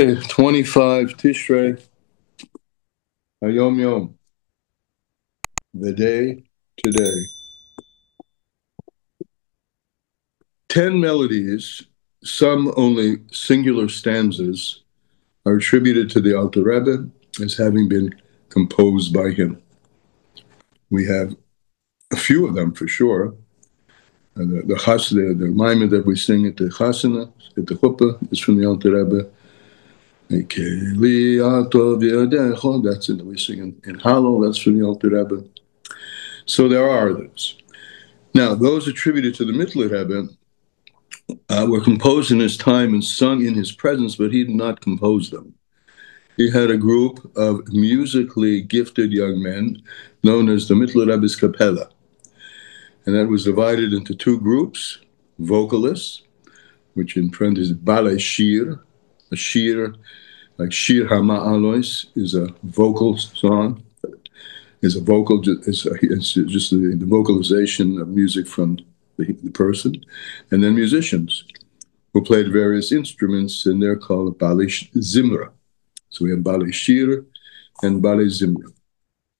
25 Tishrei, Hayom Yom, the day today. 10 melodies, some only singular stanzas, are attributed to the Alter Rebbe as having been composed by him. We have a few of them for sure. The Maimah that we sing at the Chasana, at the Chuppah, is from the Alter Rebbe. That's it. We sing in Hallel, that's from the Alter Rebbe. So there are others. Now, those attributed to the Mittler Rebbe were composed in his time and sung in his presence, but he did not compose them. He had a group of musically gifted young men known as the Mittler Rebbe's Kapella. And that was divided into two groups, vocalists, which in print is Balei Shir. A shir, like Shir HaMa'alois, is a vocal song. It's just the vocalization of music from the person. And then musicians who played various instruments, and they're called Balei Zimra. So we have Balei Shir and Balei Zimra,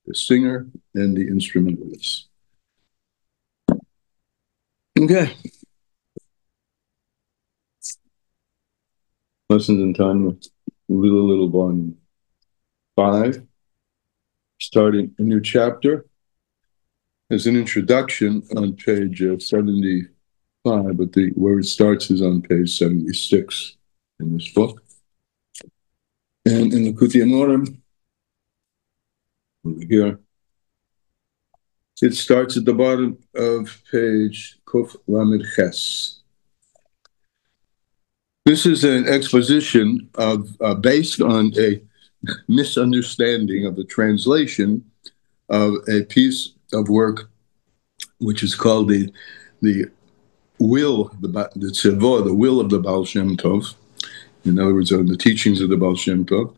the singer and the instrumentalist. Okay. Lessons in Tanya, little volume 5, starting a new chapter. As an introduction on page 75, but where it starts is on page 76 in this book. And in the Kuti Amorim, over here, it starts at the bottom of page Kuf Lamed Ches. This is an exposition of based on a misunderstanding of the translation of a piece of work which is called the will, the tzivor, the will of the Baal Shem Tov. In other words, on the teachings of the Baal Shem Tov.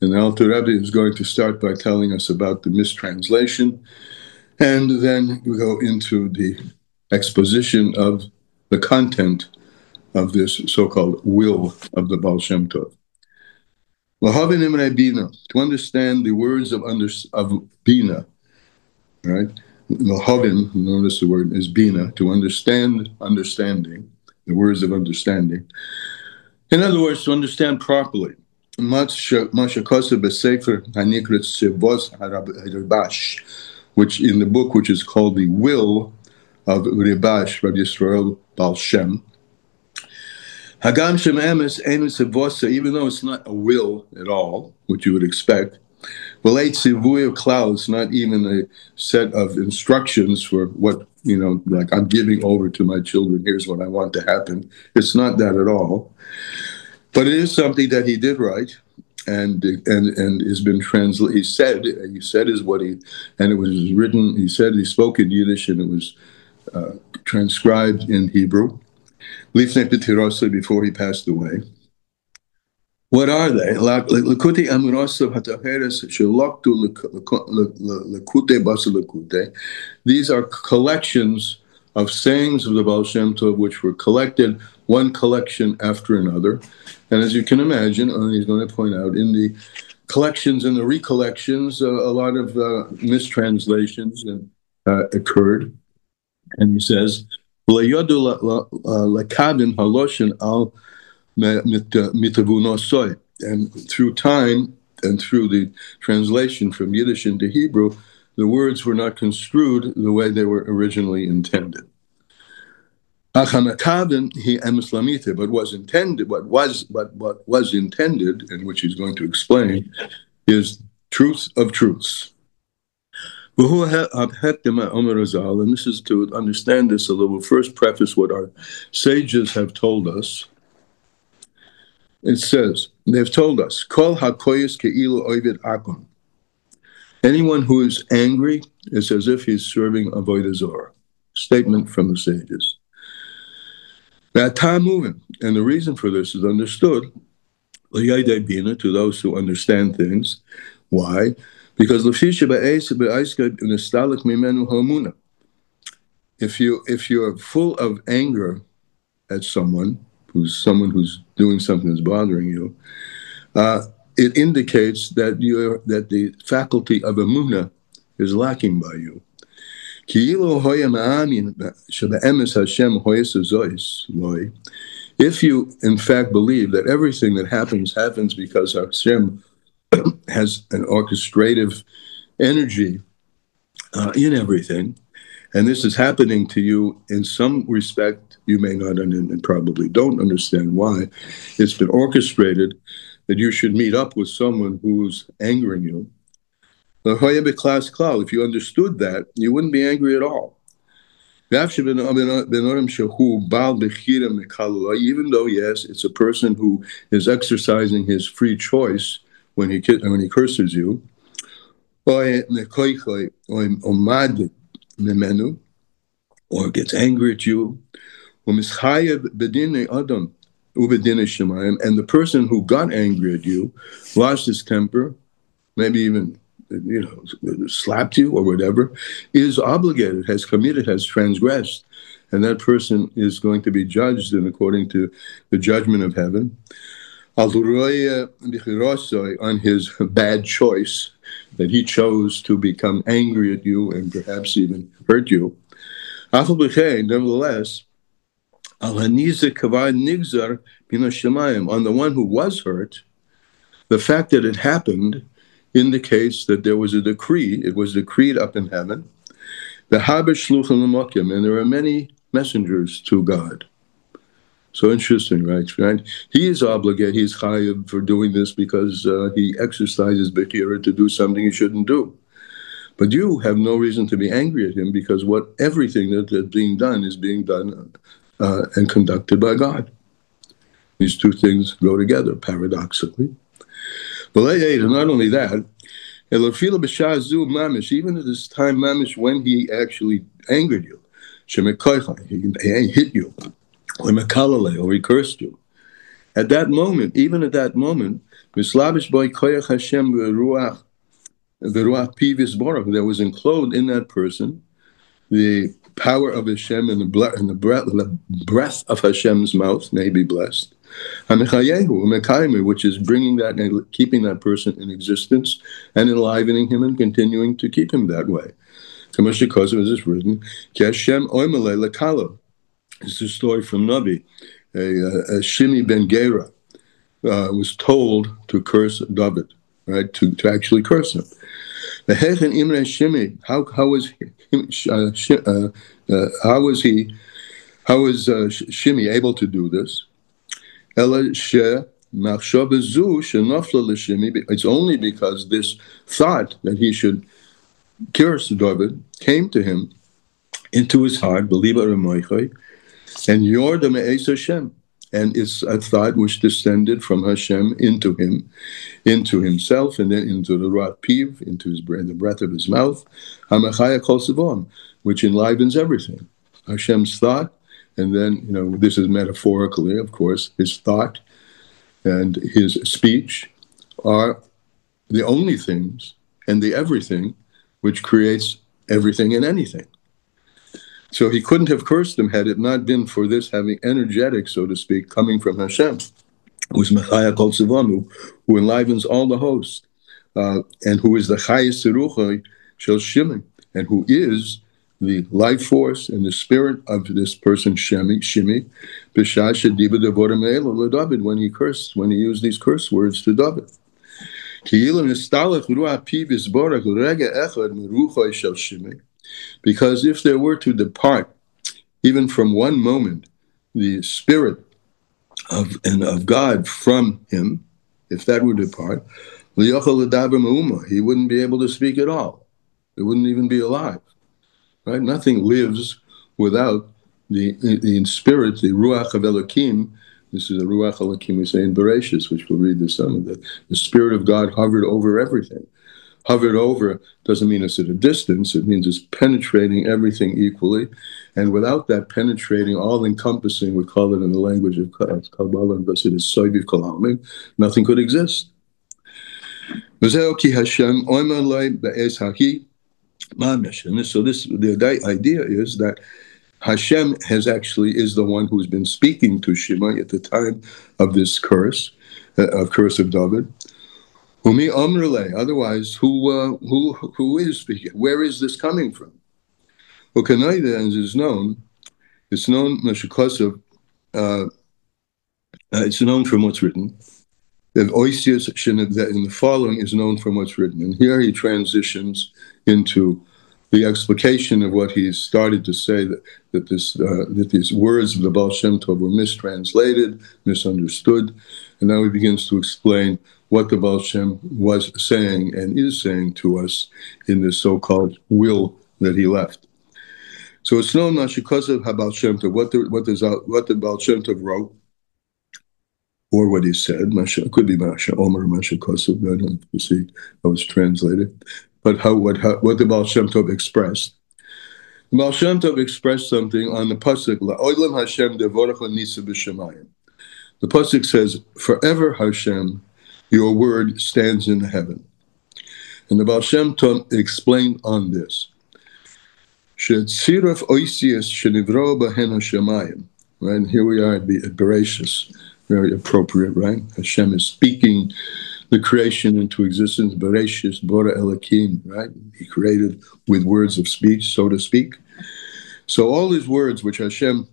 And the Alter Rebbe is going to start by telling us about the mistranslation, and then we go into the exposition of the content of this so-called will of the Baal Shem Tov. To understand the words of Bina, right? Lahavin, notice the word is Bina, to understand understanding, the words of understanding. In other words, to understand properly. Which in the book, which is called The Will of Ribash, Rabbi Yisrael Baal Shem. Even though it's not a will at all, which you would expect, it's not even a set of instructions for what, like I'm giving over to my children, here's what I want to happen. It's not that at all. But it is something that he did write, and has been translated. He said is what and it was written. He said he spoke in Yiddish, and it was transcribed in Hebrew. Before he passed away. What are they? These are collections of sayings of the Baal Shem Tov, which were collected, one collection after another. And as you can imagine, he's going to point out, in the collections and the recollections, a lot of mistranslations occurred. And he says, and through time and through the translation from Yiddish into Hebrew, the words were not construed the way they were originally intended. But what was intended, and which he's going to explain, is truth of truths. And this is to understand this a little. We'll first preface what our sages have told us. It says, they've told us, Kol hakoyes ke'ilu ovid akon. Anyone who is angry is as if he's serving avodah zarah. Statement from the sages. And the reason for this is understood to those who understand things. Why? Because if you're full of anger at someone who's doing something that's bothering you, it indicates that the faculty of emunah is lacking by you. If you, in fact, believe that everything that happens because Hashem has an orchestrative energy in everything, and this is happening to you in some respect, you may not and probably don't understand why. It's been orchestrated that you should meet up with someone who's angering you. If you understood that, you wouldn't be angry at all. Even though, yes, it's a person who is exercising his free choice when he curses you, or gets angry at you, and the person who got angry at you lost his temper, maybe even slapped you or whatever, is obligated, has committed, has transgressed, and that person is going to be judged in according to the judgment of heaven on his bad choice that he chose to become angry at you and perhaps even hurt you. Nevertheless, on the one who was hurt, the fact that it happened indicates that there was a decree. It was decreed up in heaven. And there are many messengers to God. So interesting, right? He is obligated, he's chayav for doing this because he exercises Bechira to do something he shouldn't do. But you have no reason to be angry at him because everything that is being done and conducted by God. These two things go together, paradoxically. But not only that, even at this time, mamish, when he actually angered you, he hit you, or he cursed you. At that moment, even at that moment, there was enclosed in that person the power of Hashem and the breath of Hashem's mouth, may be blessed, which is bringing that and keeping that person in existence and enlivening him and continuing to keep him that way. Because it is written, it's a story from Nabi. Shimi ben Gera was told to curse David, right? To actually curse him. How was Shimi able to do this? It's only because this thought that he should curse David came to him into his heart, and Hashem. And it's a thought which descended from Hashem into him, into himself, and then into the Ruach Piv, into the breath of his mouth, which enlivens everything. Hashem's thought, and then, this is metaphorically, of course, his thought and his speech are the only things and the everything which creates everything and anything. So he couldn't have cursed them had it not been for this having energetic, so to speak, coming from Hashem, who's Mechaya Kol Tzivanu, who enlivens all the host, and who is the Chayes Seruchai Shel Shimon, and who is the life force and the spirit of this person, Shimi, B'shah Shediba Devorim Eilo LeDavid, when he used these curse words to David. Because if there were to depart, even from one moment, the spirit of God from him, if that would depart, he wouldn't be able to speak at all. He wouldn't even be alive. Right? Nothing lives without the spirit, the Ruach of Elohim. This is the Ruach Elohim we say in Bereshis, which we'll read this summer. The Spirit of God hovered over everything. Hovered over doesn't mean it's at a distance. It means it's penetrating everything equally. And without that penetrating, all-encompassing, we call it in the language of Kabbalah, because it is Soiviv Kalamim, nothing could exist. And so the idea is that Hashem is the one who's been speaking to Shimei at the time of this curse. of curse of David. Umi Amrele. Otherwise, who is speaking? Where is this coming from? Well, Kanaida, as is known, it's known it's known from what's written. And Oisius in the following is known from what's written. And here he transitions into the explication of what he's started to say, that these words of the Baal Shem Tov were mistranslated, misunderstood. And now he begins to explain what the Baal Shem was saying and is saying to us in this so-called will that he left. So it's known not because of Baal Shem Tov, what the Baal Shem Tov wrote, or what he said. It could be Masha Omer, Masha Kosov. I don't know, see how it's translated. But what the Baal Shem Tov expressed. The Baal Shem Tov expressed something on the pasuk. La'olam Hashem devorach l'nisa b'shamayim. The pasuk says, "Forever Hashem, your word stands in heaven." And the Baal Shem Tov explained on this. Shetziraf oisius shenivro b'hen hashamayim. Right, and here we are at Bereshis. Very appropriate, right? Hashem is speaking the creation into existence. Bereshis, Bora Elokim, right? He created with words of speech, so to speak. So all these words which Hashem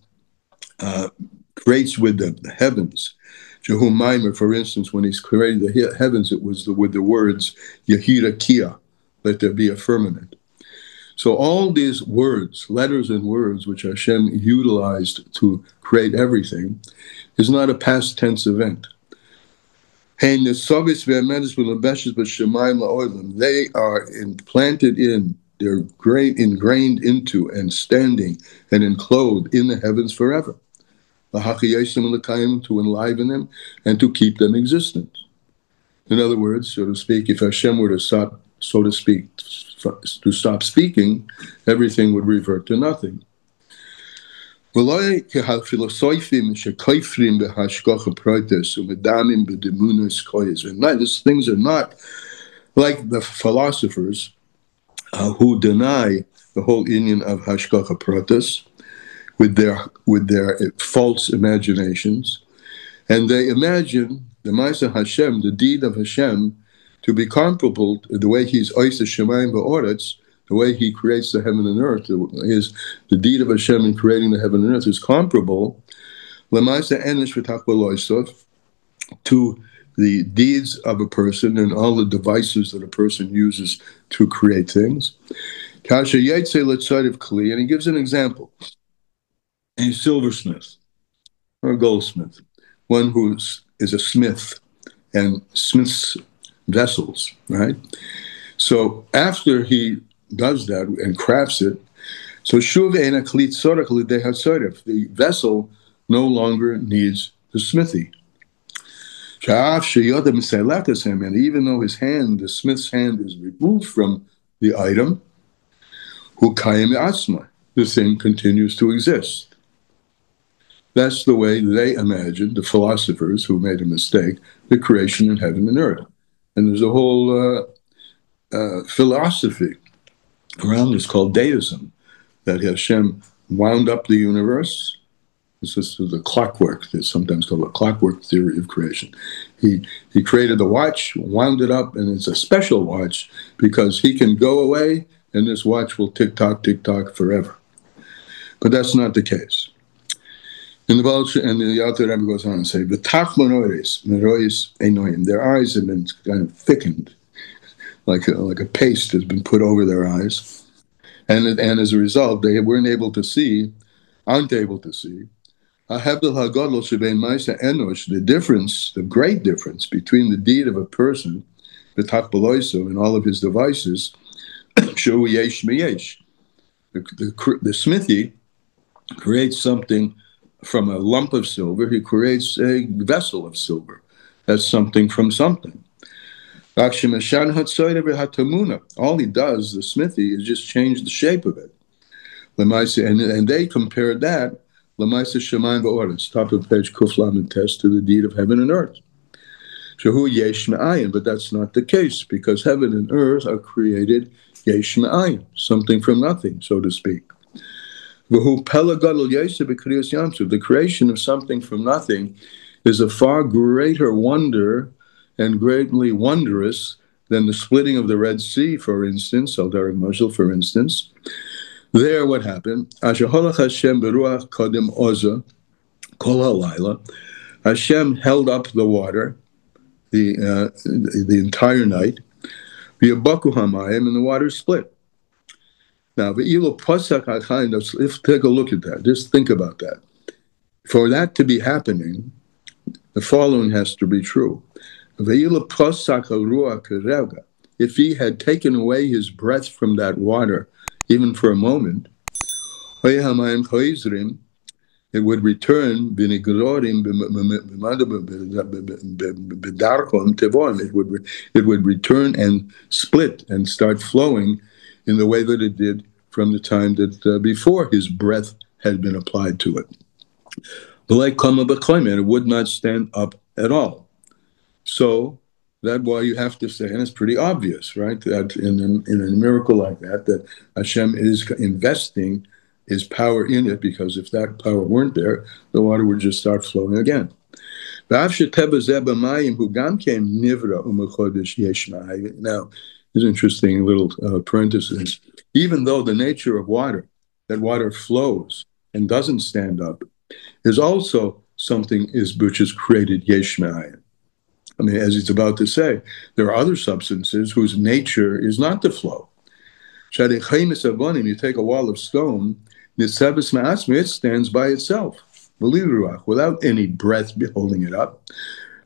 creates with the heavens. Jehu Maimer, for instance, when he's created the heavens, it was with the words Yehira Kia, let there be a firmament. So all these words, letters and words, which Hashem utilized to create everything, is not a past tense event. They are implanted in, they're ingrained into and standing and enclosed in the heavens forever. To enliven them and to keep them existent. In other words, so to speak, if Hashem were to stop, so to speak, to stop speaking, everything would revert to nothing. These things are not like the philosophers who deny the whole union of hashgacha pratis with their false imaginations, and they imagine the Ma'aseh Hashem, the deed of Hashem, to be comparable to the way He's Oiseh Shemayim Ba'oretz. The way He creates the heaven and earth, the deed of Hashem in creating the heaven and earth is comparable to the deeds of a person and all the devices that a person uses to create things. And he gives an example. A silversmith or a goldsmith, one who is a smith and smiths vessels, right? So after he does that and crafts it, so the vessel no longer needs the smithy. And even though his hand, the smith's hand, is removed from the item, the thing continues to exist. That's the way they imagined, the philosophers who made a mistake, the creation in heaven and earth. And there's a whole philosophy around this called deism, that Hashem wound up the universe. This is the clockwork, that's sometimes called a clockwork theory of creation. He created the watch, wound it up, and it's a special watch because He can go away and this watch will tick-tock forever. But that's not the case. In the Baal and the Alter Rebbe goes on and say, their eyes have been kind of thickened, like a paste has been put over their eyes. And as a result, they aren't able to see. The difference, the great difference between the deed of a person, the takbaloiso, and all of his devices, the smithy creates something from a lump of silver. He creates a vessel of silver. That's something from something. All he does, the smithy, is just change the shape of it. And they compared that, top of page Kuflam test, to the deed of heaven and earth. But that's not the case, because heaven and earth are created yesh me'ayin, something from nothing, so to speak. The creation of something from nothing is a far greater wonder and greatly wondrous than the splitting of the Red Sea, for instance, Al Derek Marshall, for instance. There, what happened? Asher Hashem beruach kodim oza kol halayla. Hashem held up the water the entire night. V'yabaku hamayim, and the water split. Now, v'ilo pasak hachayim. Let's take a look at that. Just think about that. For that to be happening, the following has to be true. V'ilo pasak haruach kerevga. If he had taken away his breath from that water, even for a moment, it would return. It would return and split and start flowing in the way that it did from the time that before his breath had been applied to it. It would not stand up at all. So that's why you have to say, and it's pretty obvious, right, that in a miracle like that Hashem is investing his power in it, because if that power weren't there, the water would just start flowing again. Now, there's an interesting little parenthesis. Even though the nature of water, that water flows and doesn't stand up, is also something which is created yesh ma'ayin. I mean, as he's about to say, there are other substances whose nature is not to flow. You take a wall of stone, it stands by itself, without any breath holding it up.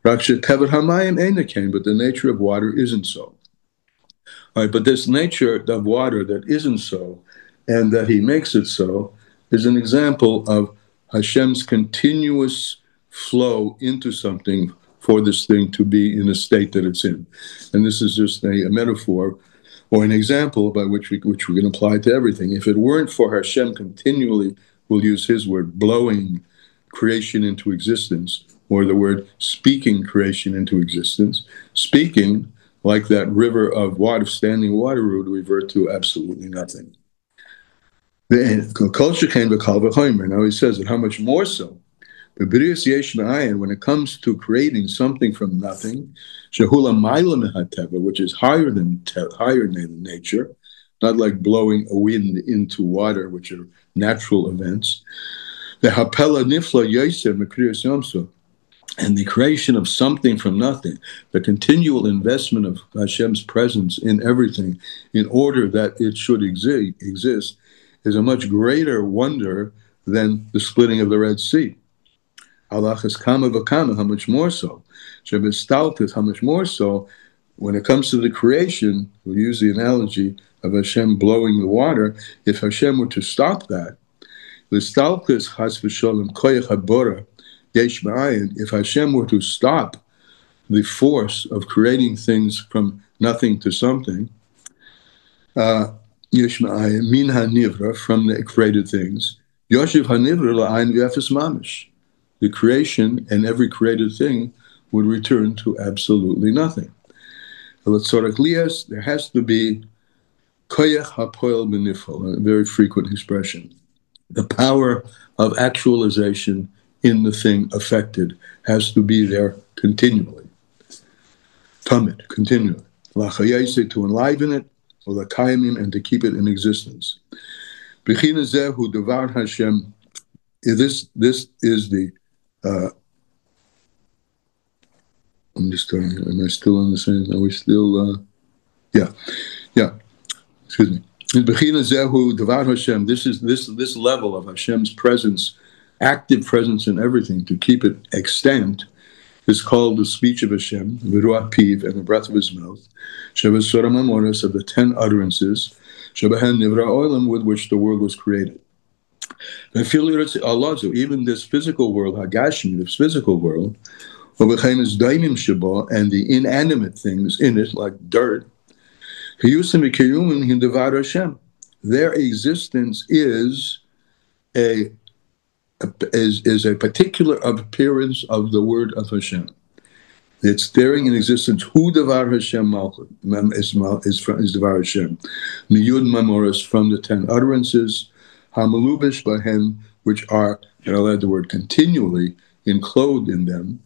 But the nature of water isn't so. All right, but this nature of water that isn't so, and that he makes it so, is an example of Hashem's continuous flow into something for this thing to be in a state that it's in. And this is just a metaphor or an example by which we can apply to everything. If it weren't for Hashem continually, we'll use his word, blowing creation into existence, or the word speaking creation into existence, speaking, like that river of water, standing water, would revert to absolutely nothing. Now he says that how much more so? When it comes to creating something from nothing, which is higher than nature, not like blowing a wind into water, which are natural events. And the creation of something from nothing, the continual investment of Hashem's presence in everything in order that it should exist, is a much greater wonder than the splitting of the Red Sea. Halachas kama v'kama, how much more so? Shebestaltis, how much more so? When it comes to the creation, we'll use the analogy of Hashem blowing the water. If Hashem were to stop that, l'staltis chas v'sholem koyach habora yesh ma'ayin, if Hashem were to stop the force of creating things from nothing to something, yesh ma'ayin min hanivra, from the created things, yoshiv hanivra la'ayin v'efes mamish, the creation and every created thing would return to absolutely nothing. There has to be koyach hapoel benifol, a very frequent expression. The power of actualization in the thing affected has to be there continually. Tamid, continually. Lachayese, to enliven it, or lakayimim, and to keep it in existence. B'china zehu devar Hashem. This is the. I'm just starting. Am I still on the same? Are we still? Yeah. Excuse me. B'china zehu devar Hashem. This is this level of Hashem's presence, active presence in everything, to keep it extant, is called the speech of Hashem, v'ruach piv, and the breath of his mouth, shebesorah mamoros, of the 10 utterances, shebehen nivra olam, with which the world was created. Even this physical world, Hagashmi, this physical world, and the inanimate things in it, like dirt, their existence is a particular appearance of the word of Hashem. It's staring in existence. Hu devar Hashem malchut is devar Hashem. Miyud mamoros, from the 10 utterances. Hamalubish bahem, which are, and I'll add the word continually, enclosed in them,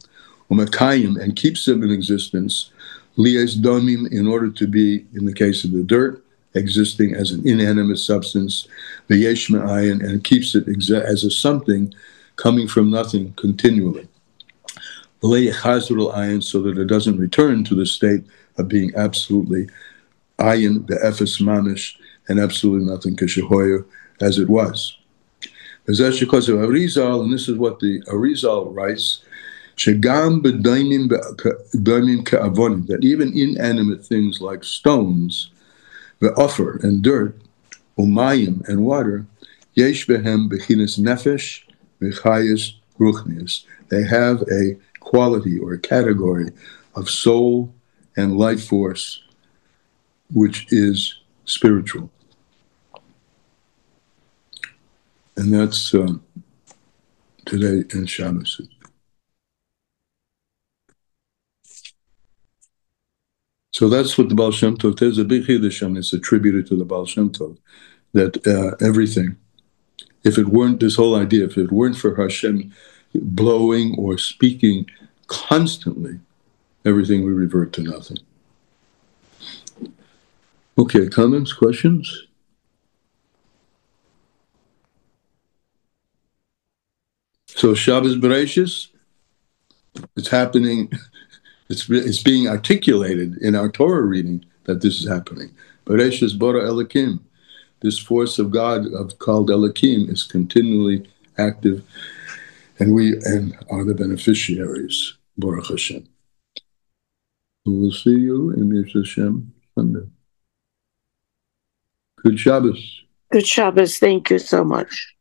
umakayim, and keeps them in existence, lies domim, in order to be, in the case of the dirt, existing as an inanimate substance, the yesh me'ayin, and keeps it as a something coming from nothing continually. So that it doesn't return to the state of being absolutely ayin, the efes mamish, and absolutely nothing kashehoyer, as it was. And this is what the Arizal writes, that even inanimate things like stones, the offer and dirt, umayim and water, yesh behem bechinas nefesh v'chayis ruchnius. They have a quality or a category of soul and life force, which is spiritual. And that's today in Shabbos. So that's what the Baal Shem Tov, there's a big Chiddush, and it's attributed to the Baal Shem Tov, that everything, if it weren't this whole idea, if it weren't for Hashem blowing or speaking constantly, everything would revert to nothing. Okay, comments, questions? So Shabbos Bereishis, it's happening, it's being articulated in our Torah reading that this is happening. Bereishis Bara Elokim, this force of God called Elokim is continually active, and we are the beneficiaries. Baruch Hashem. We will see you in Mitzvah Hashem Sunday. Good Shabbos. Good Shabbos. Thank you so much.